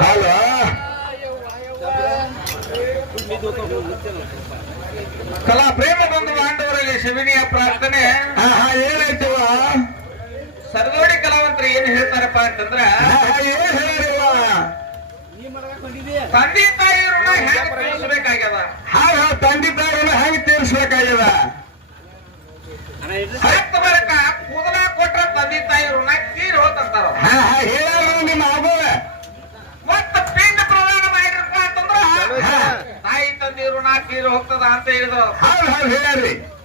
Hello ಕಲಾ ಪ್ರೇಮ ಬಂಧು ಬಾಂಧವರಲ್ಲಿ ಶಿವನಿಯ ಪ್ರಾರ್ಥನೆ. ಏನೈತವ ಸರ್ಗೋಡಿ ಕಲಾವಂತರು ಏನ್ ಹೇಳ್ತಾರಪ್ಪ ಅಂತಂದ್ರೆ ಏನ್ ಹೇಳಿರುವ ತಂದೆ ತಾಯಿ ಋಣ ತೀರಿಸಬೇಕಾಗ್ಯದ? ಹಾ ಹಾ ತಂದೆ ತಾಯಿ ಋಣ ತೀರಿಸಬೇಕಾಗ್ಯದ? ಹತ್ತು ತಂದೆ ಹೋಗ್ತದ ಅಂತ ಹೇಳಿದ್ರು. ಹೌದು ಹೌದ್ ಹೇಳ್ಯಾರ್ರಿ. ಏನು ಹಾ ಆಸೆ